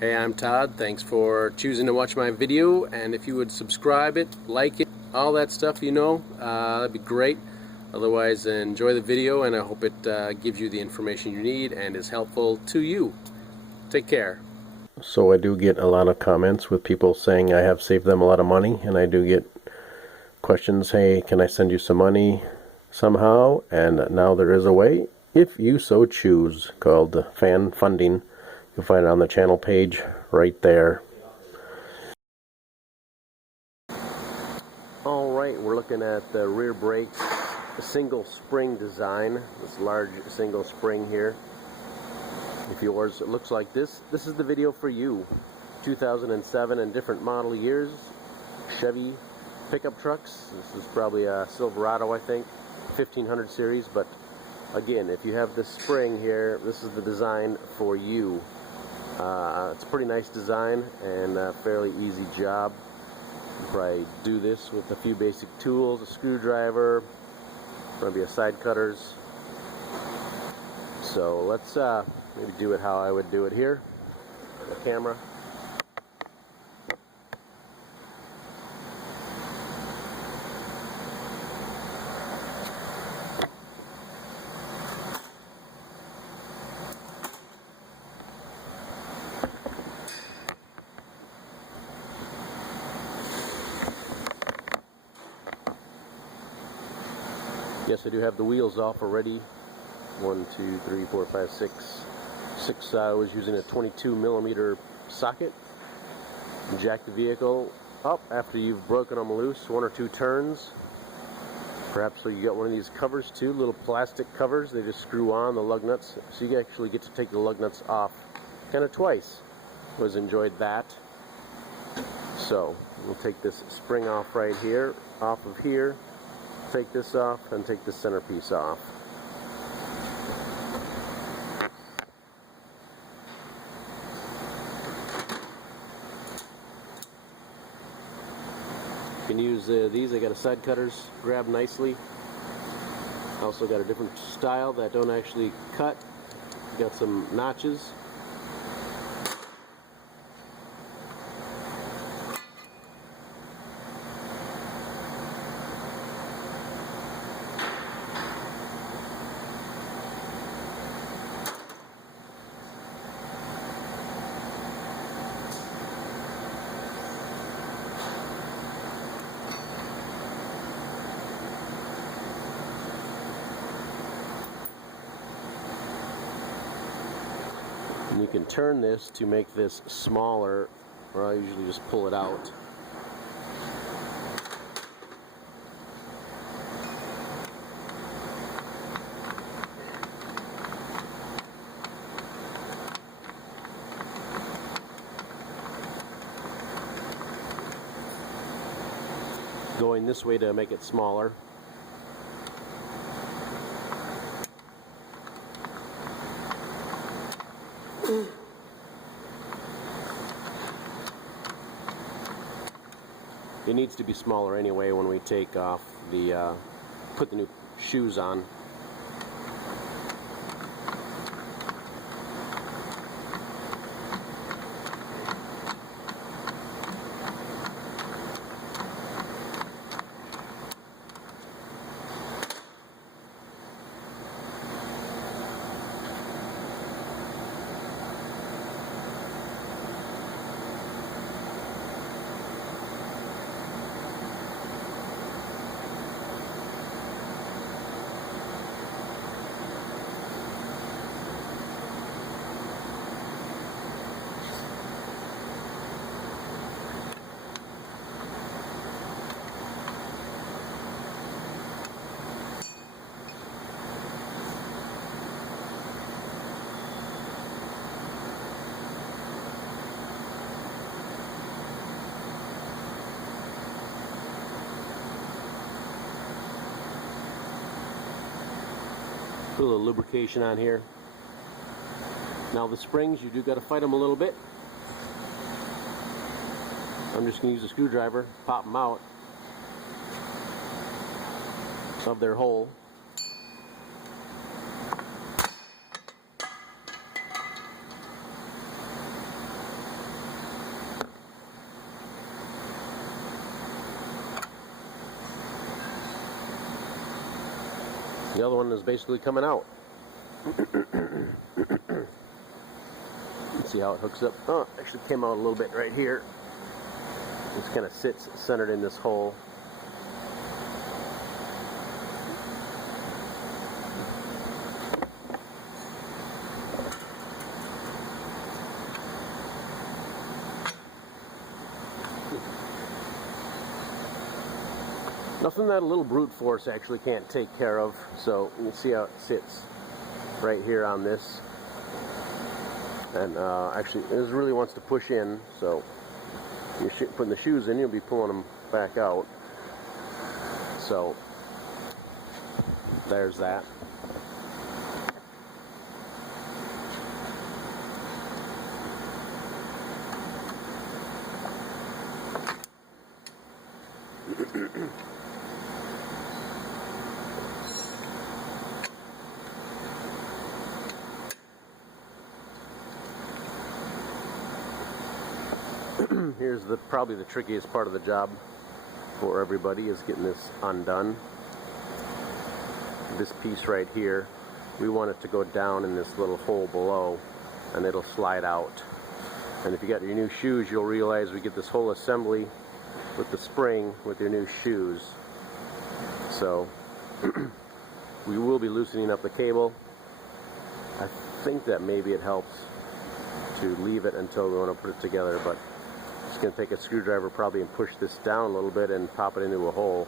Hey, I'm Todd. Thanks for choosing to watch my video, and if you would subscribe it, like it, all that stuff, that'd be great. Otherwise, enjoy the video, and I hope it gives you the information you need and is helpful to you. Take care. So I do get a lot of comments with people saying I have saved them a lot of money, and I do get questions, hey, can I send you some money somehow? And now there is a way, if you so choose, called fan funding. You'll find it on the channel page right there. Alright, we're looking at the rear brake single spring design. This large single spring here. If yours looks like this is the video for you. 2007 and different model years. Chevy pickup trucks. This is probably a Silverado, I think. 1500 series, but again, if you have this spring here, this is the design for you. It's a pretty nice design and a fairly easy job. You probably do this with a few basic tools, a screwdriver, maybe a side cutters. So let's maybe do it how I would do it here. The camera. Yes, I do have the wheels off already. 1, 2, 3, 4, 5, 6. 6, I was using a 22mm socket. Jack the vehicle up after you've broken them loose, 1 or 2 turns. Perhaps so you got one of these covers too, little plastic covers. They just screw on the lug nuts, so you actually get to take the lug nuts off kind of twice. Always enjoyed that. So we'll take this spring off right here, off of here. Take this off and take the centerpiece off. You can use these. I got a side cutters, grab nicely. Also got a different style that don't actually cut. Got some notches. And you can turn this to make this smaller, or I usually just pull it out. Going this way to make it smaller. It needs to be smaller anyway when we take off the, put the new shoes on. Put a little lubrication on here. Now the springs, you do got to fight them a little bit. I'm just going to use a screwdriver, pop them out of their hole. The other one is basically coming out. Let's see how it hooks up. Oh, it actually came out a little bit right here. It kind of sits centered in this hole. Nothing that a little brute force actually can't take care of. So you can see how it sits right here on this. And actually, it really wants to push in. So you're putting the shoes in, you'll be pulling them back out. So there's that. Here's probably the trickiest part of the job for everybody, is getting this undone. This piece right here, we want it to go down in this little hole below, and it'll slide out. And if you got your new shoes, you'll realize we get this whole assembly with the spring with your new shoes. So we will be loosening up the cable. I think that maybe it helps to leave it until we want to put it together, but it's going to take a screwdriver probably and push this down a little bit and pop it into a hole.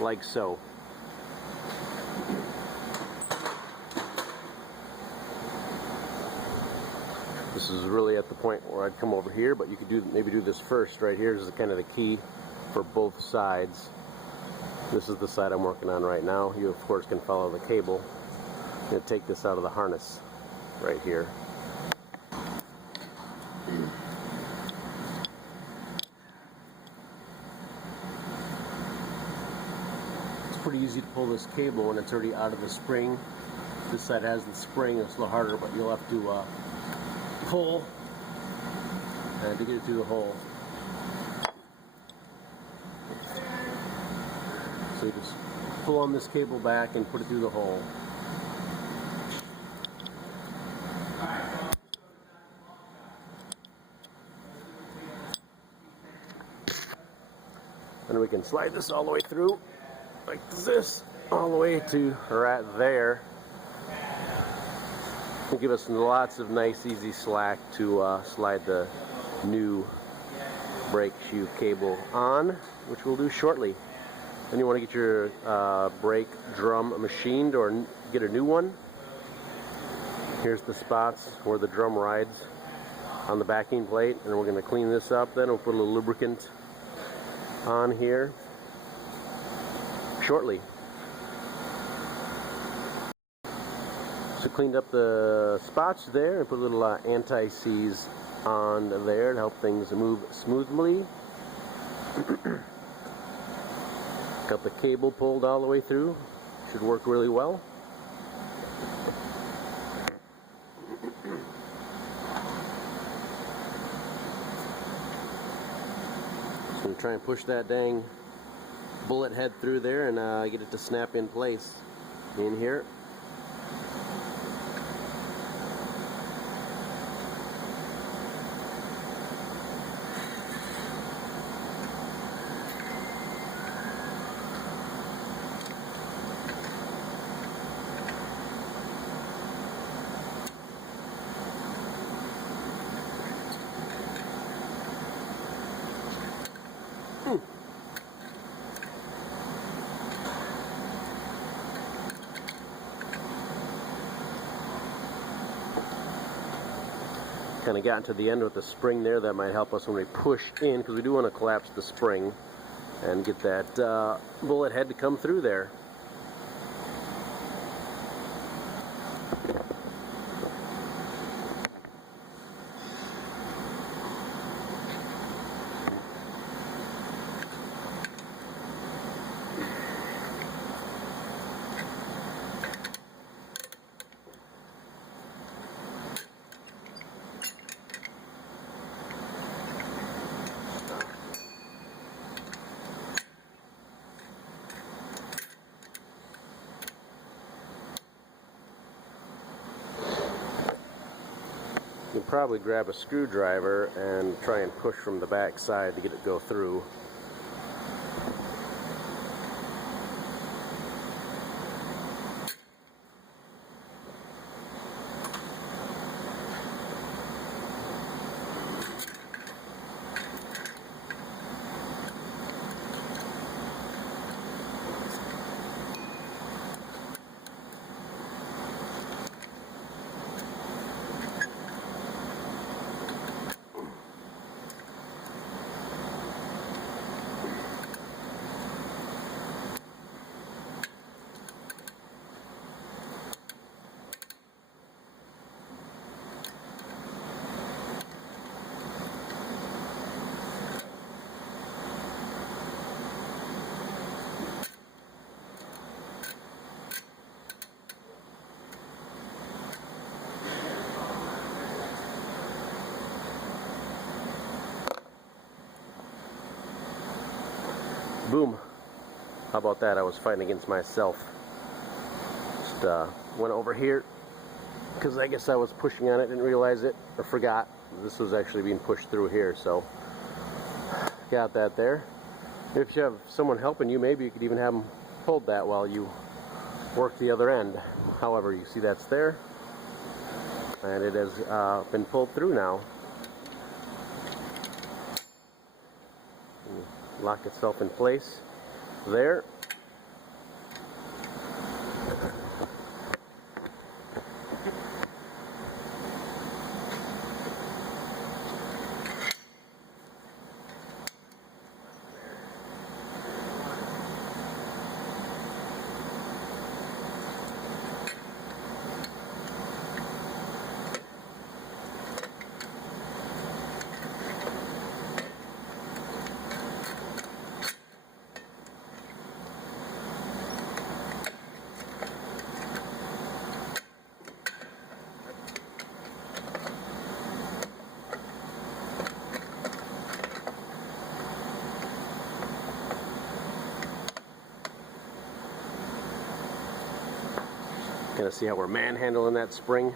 Like so. This is really at the point where I'd come over here, but you could maybe do this first. Right here is kind of the key for both sides. This is the side I'm working on right now. You of course can follow the cable. I'm going to take this out of the harness right here. Pretty easy to pull this cable when it's already out of the spring. This side has the spring, it's a little harder, but you'll have to pull to get it through the hole. So you just pull on this cable back and put it through the hole. And we can slide this all the way through like this, all the way to right there. It'll give us lots of nice easy slack to slide the new brake shoe cable on, which we'll do shortly. Then you want to get your brake drum machined or get a new one. Here's the spots where the drum rides on the backing plate, and we're going to clean this up. Then we'll put a little lubricant on here shortly. So cleaned up the spots there and put a little anti-seize on there to help things move smoothly. Got the cable pulled all the way through. Should work really well. Just going to try and push that dang bullet head through there and get it to snap in place in here. kind of gotten to the end with the spring there. That might help us when we push in, because we do want to collapse the spring and get that bullet head to come through there. You can probably grab a screwdriver and try and push from the back side to get it to go through. Boom. How about that? I was fighting against myself. Just went over here because I guess I was pushing on it, didn't realize it, or forgot. This was actually being pushed through here, so got that there. If you have someone helping you, maybe you could even have them hold that while you work the other end. However, you see that's there, and it has been pulled through now. Lock itself in place there. Gonna see how we're manhandling that spring.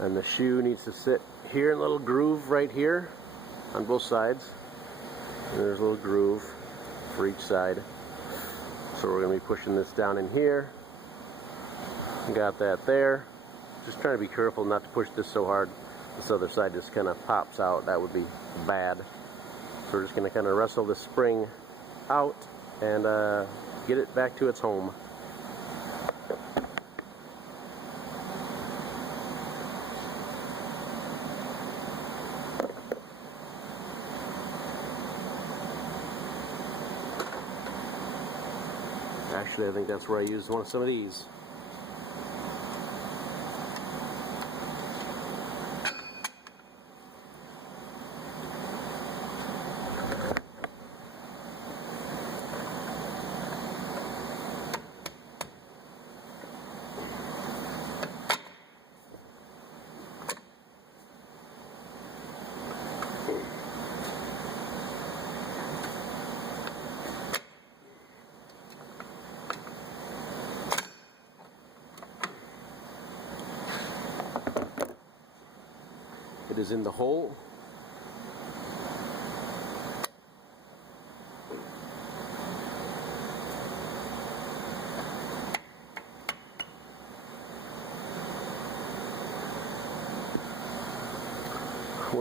And the shoe needs to sit here in a little groove right here on both sides. And there's a little groove for each side. So we're going to be pushing this down in here. Got that there. Just trying to be careful not to push this so hard this other side just kind of pops out. That would be bad. So we're just going to kind of wrestle the spring out and get it back to its home. Actually, I think that's where I used some of these. It is in the hole.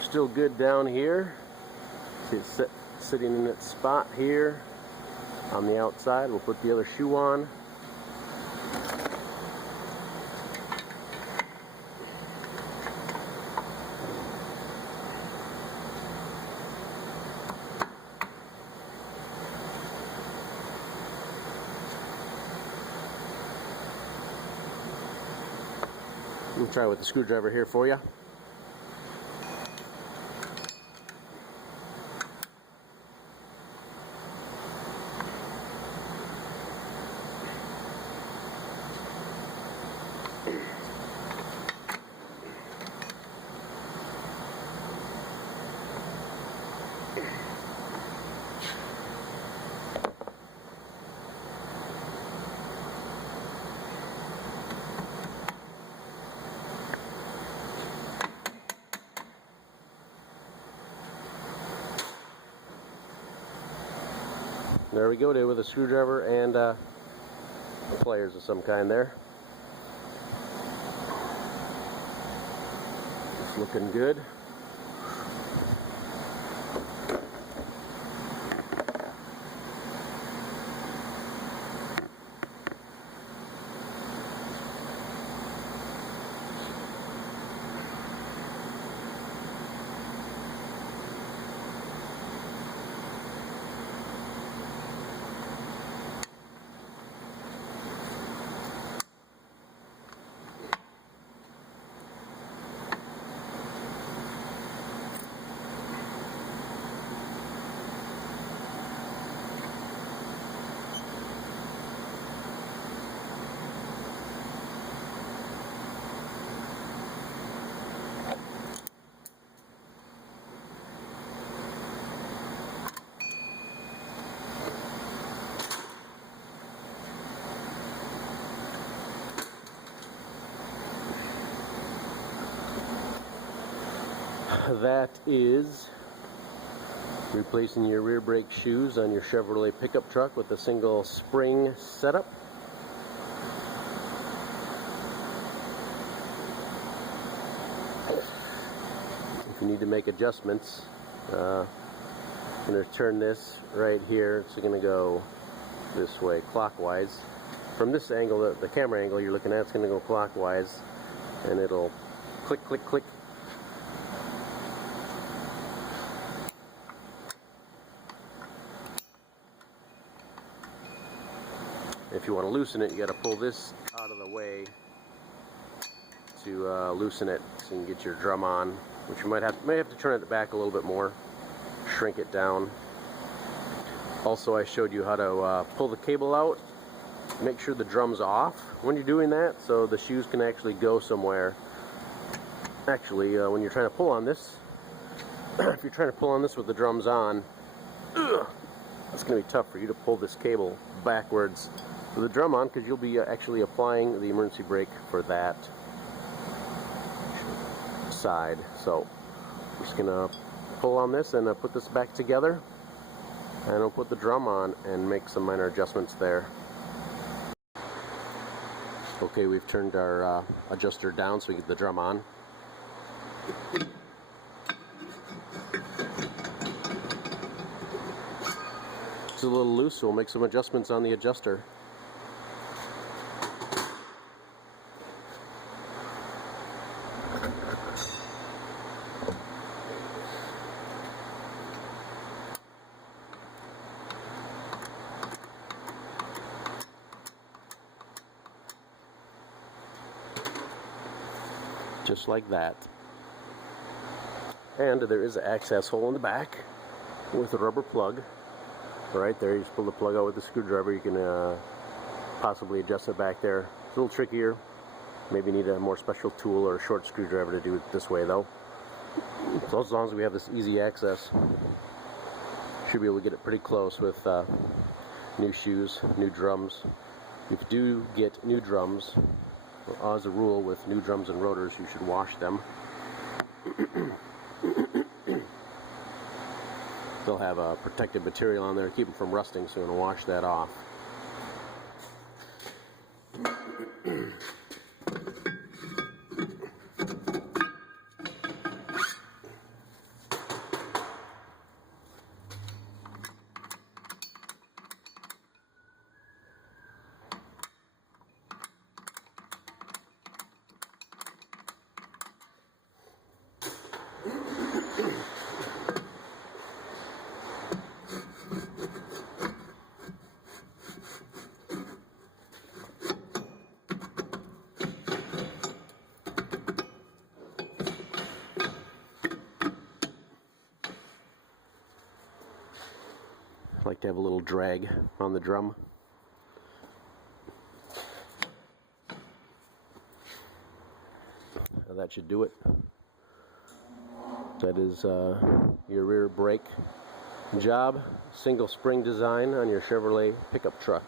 we're still good down here. See it's sitting in its spot here on the outside. We'll put the other shoe on. We'll try with the screwdriver here for you. There we go, with a screwdriver and pliers of some kind there. It's looking good. That is replacing your rear brake shoes on your Chevrolet pickup truck with a single spring setup. If you need to make adjustments, I'm going to turn this right here. It's going to go this way clockwise. From this angle, the camera angle you're looking at, it's going to go clockwise, and it'll click, click, click. If you want to loosen it, you got to pull this out of the way to loosen it, so you can get your drum on. Which you may have to turn it back a little bit more, shrink it down. Also, I showed you how to pull the cable out. Make sure the drum's off when you're doing that, so the shoes can actually go somewhere. Actually, when you're trying to pull on this, if you're trying to pull on this with the drums on, it's going to be tough for you to pull this cable backwards with the drum on, because you'll be actually applying the emergency brake for that side. So I'm just going to pull on this and put this back together, and I'll put the drum on and make some minor adjustments there. Okay, we've turned our adjuster down so we get the drum on. It's a little loose, so we'll make some adjustments on the adjuster. Just like that. And there is an access hole in the back with a rubber plug. Right there, you just pull the plug out with the screwdriver. You can possibly adjust it back there. It's a little trickier. Maybe need a more special tool or a short screwdriver to do it this way though. So as long as we have this easy access, should be able to get it pretty close with new shoes, new drums. If you do get new drums, as a rule with new drums and rotors, you should wash them. They'll have a protective material on there to keep them from rusting, so you're going to wash that off. I like to have a little drag on the drum. Now that should do it. That is your rear brake job, single spring design on your Chevrolet pickup truck.